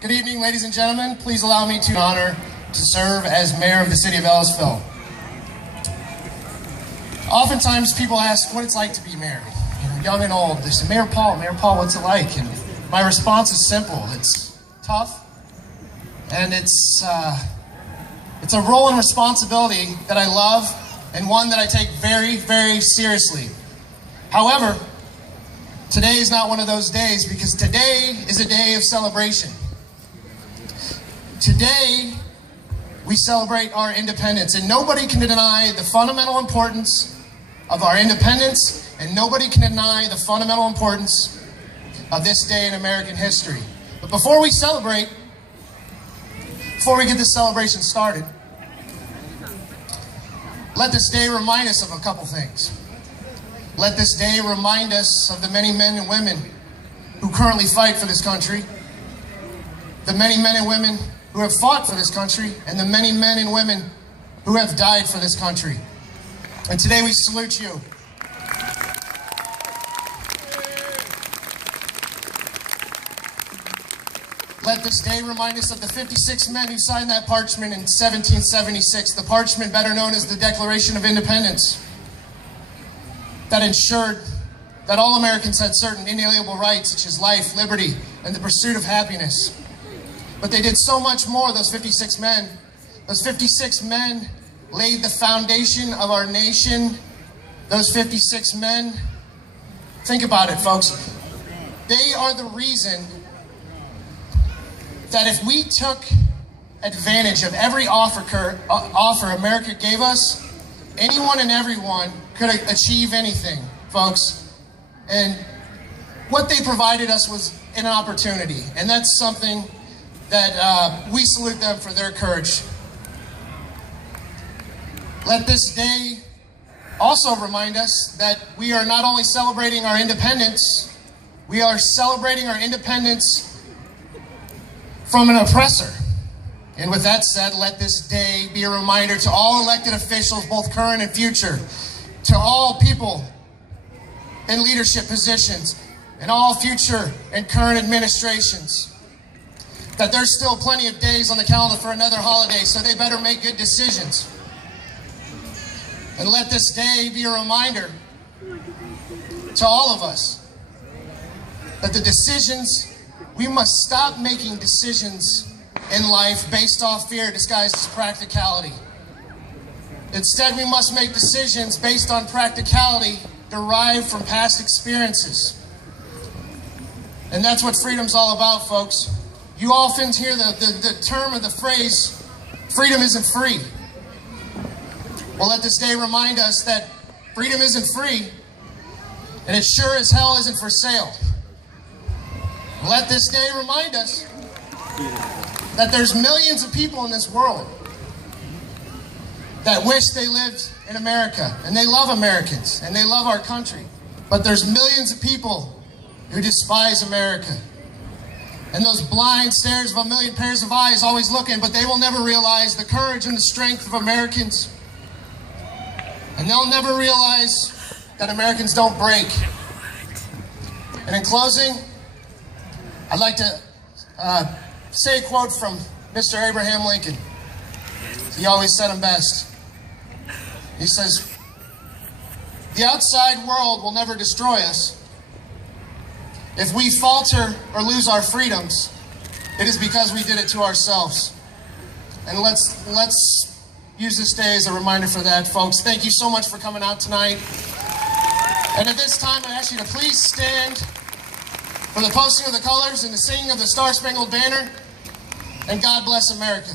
Good evening, ladies and gentlemen. Please allow me to honor to serve as mayor of the city of Ellisville. Oftentimes people ask what it's like to be mayor. You know, young and old. They say, Mayor Paul, what's it like? And my response is simple. It's tough, and it's a role and responsibility that I love and one that I take very, very seriously. However, today is not one of those days, because today is a day of celebration. Today, we celebrate our independence, and nobody can deny the fundamental importance of our independence, and nobody can deny the fundamental importance of this day in American history. But before we celebrate, before we get this celebration started, let this day remind us of a couple things. Let this day remind us of the many men and women who currently fight for this country, the many men and women who have fought for this country, and the many men and women who have died for this country. And today we salute you. Let this day remind us of the 56 men who signed that parchment in 1776, the parchment better known as the Declaration of Independence, that ensured that all Americans had certain inalienable rights such as life, liberty, and the pursuit of happiness. But they did so much more, those 56 men. Those 56 men laid the foundation of our nation. Those 56 men, think about it, folks. They are the reason that if we took advantage of every offer America gave us, anyone and everyone could achieve anything, folks. And what they provided us was an opportunity, and that's something that we salute them for their courage. Let this day also remind us that we are not only celebrating our independence, we are celebrating our independence from an oppressor. And with that said, let this day be a reminder to all elected officials, both current and future, to all people in leadership positions, and all future and current administrations, that there's still plenty of days on the calendar for another holiday, so they better make good decisions. And let this day be a reminder to all of us that we must stop making decisions in life based off fear disguised as practicality. Instead, we must make decisions based on practicality derived from past experiences. And that's what freedom's all about, folks. You often hear the term or the phrase, freedom isn't free. Well, let this day remind us that freedom isn't free, and it sure as hell isn't for sale. Let this day remind us that there's millions of people in this world that wish they lived in America, and they love Americans, and they love our country. But there's millions of people who despise America. And those blind stares of a million pairs of eyes always looking, but they will never realize the courage and the strength of Americans. And they'll never realize that Americans don't break. And in closing, I'd like to say a quote from Mr. Abraham Lincoln. He always said them best. He says, "The outside world will never destroy us. If we falter or lose our freedoms, it is because we did it to ourselves." And let's use this day as a reminder for that, folks. Thank you so much for coming out tonight. And at this time, I ask you to please stand for the posting of the colors and the singing of the Star-Spangled Banner. And God bless America.